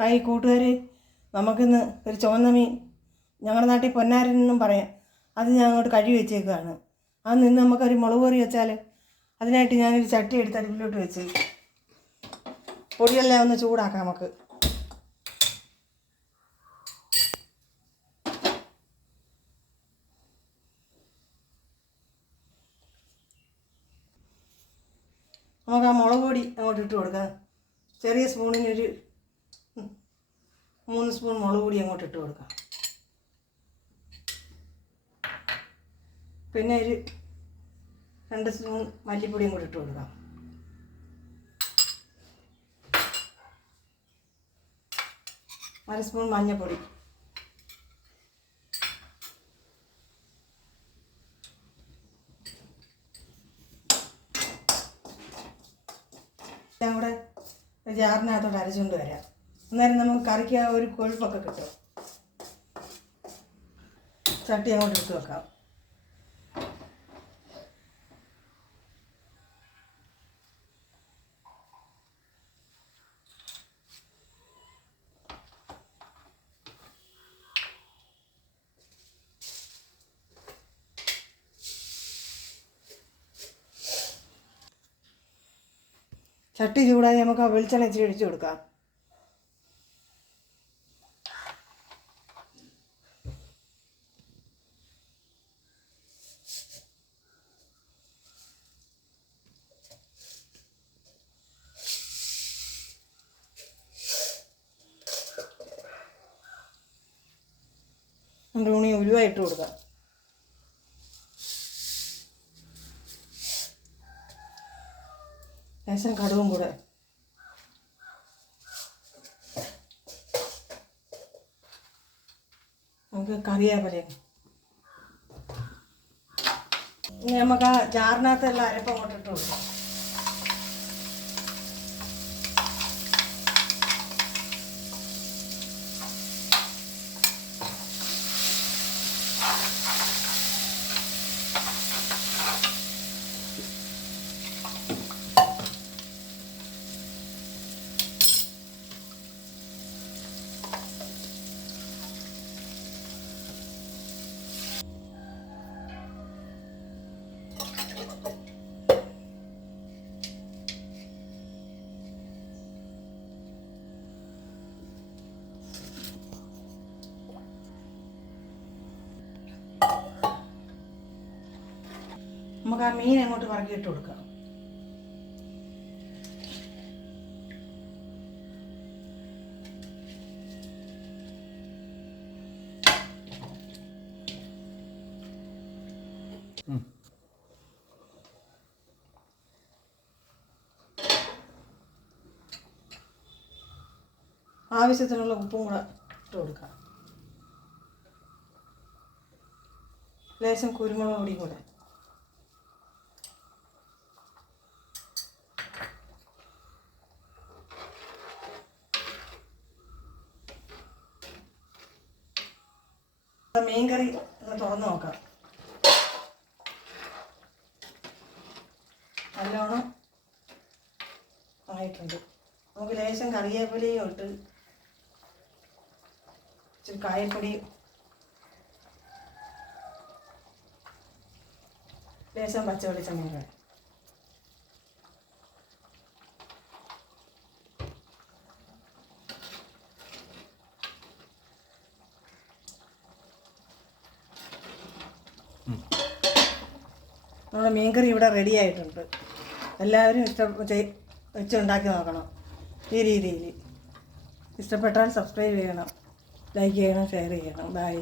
Hi കൂട്ടുകാരെ, നമുക്കിന്ന് ഒരു ചുവന്ന മീൻ, ഞങ്ങളുടെ നാട്ടിൽ പൊന്നാരൻ എന്നും പറയാം, അത് ഞാൻ അങ്ങോട്ട് കഴുകി വെച്ചേക്കുകയാണ്. അത് നിന്ന് നമുക്കൊരു മുളക് കറി വെച്ചാൽ അതിനായിട്ട് ഞാനൊരു ചട്ടി എടുത്ത് അടുപ്പിലോട്ട് വെച്ച് പൊടിയെല്ലാം ഒന്ന് ചൂടാക്കാം. നമുക്ക് ആ മുളക് പൊടി അങ്ങോട്ട് ഇട്ട് കൊടുക്കാം. ചെറിയ സ്പൂണിനൊരു 3 സ്പൂൺ മുളക് പൊടി അങ്ങോട്ട് ഇട്ട് കൊടുക്കാം. പിന്നെ ഒരു 2 സ്പൂൺ മല്ലിപ്പൊടിയും കൂടി ഇട്ട് കൊടുക്കാം. അര സ്പൂൺ മഞ്ഞൾപ്പൊടി, എല്ലാം കൂടെ ജാറിനകത്തോട്ട് അരച്ചുകൊണ്ട് വരാം. അന്നേരം നമുക്ക് കറിക്ക് ആ ഒരു കൊഴുപ്പൊക്കെ കിട്ടും. ചട്ടി അങ്ങോട്ട് ഇട്ട് വെക്കാം. ചട്ടി ചൂടായി നമുക്ക് ആ വെളിച്ചെണ്ണ ഇച്ചിരി ഒഴിച്ചു കൊടുക്കാം. ഉണി ഉലുവായിട്ട് കൊടുക്കാം. ലേശം കടുകും കൂടെ. നമുക്ക് കറിവേപ്പില. ഇനി നമുക്ക് ആ ജാറിനകത്തുള്ള അരപ്പ് അങ്ങോട്ട് ഇട്ട് കൊടുക്കാം. നമുക്ക് ആ മീൻ അങ്ങോട്ട് പറക്കിയിട്ട് കൊടുക്കാം. ആവശ്യത്തിനുള്ള ഉപ്പും കൂടെ ഇട്ട് കൊടുക്കാം. ലേശം കുരുമുളക് പൊടിയും കൂടെ. മീൻ കറി ഒന്ന് തുറന്ന് നോക്കാം. നല്ലോണം ആയിട്ടുണ്ട്. നമുക്ക് ലേശം കറിവേപ്പിലയും ഇട്ട് ഇച്ചിരി കായപ്പൊടിയും ലേശം പച്ച വെളിച്ചെണ്ണയും കൂടെ. നമ്മുടെ മീൻകറി ഇവിടെ റെഡി ആയിട്ടുണ്ട്. എല്ലാവരും വെച്ചുണ്ടാക്കി നോക്കണം ഈ രീതിയിൽ. ഇഷ്ടപ്പെട്ടാൽ സബ്സ്ക്രൈബ് ചെയ്യണം, ലൈക്ക് ചെയ്യണം, ഷെയർ ചെയ്യണം. ബൈ.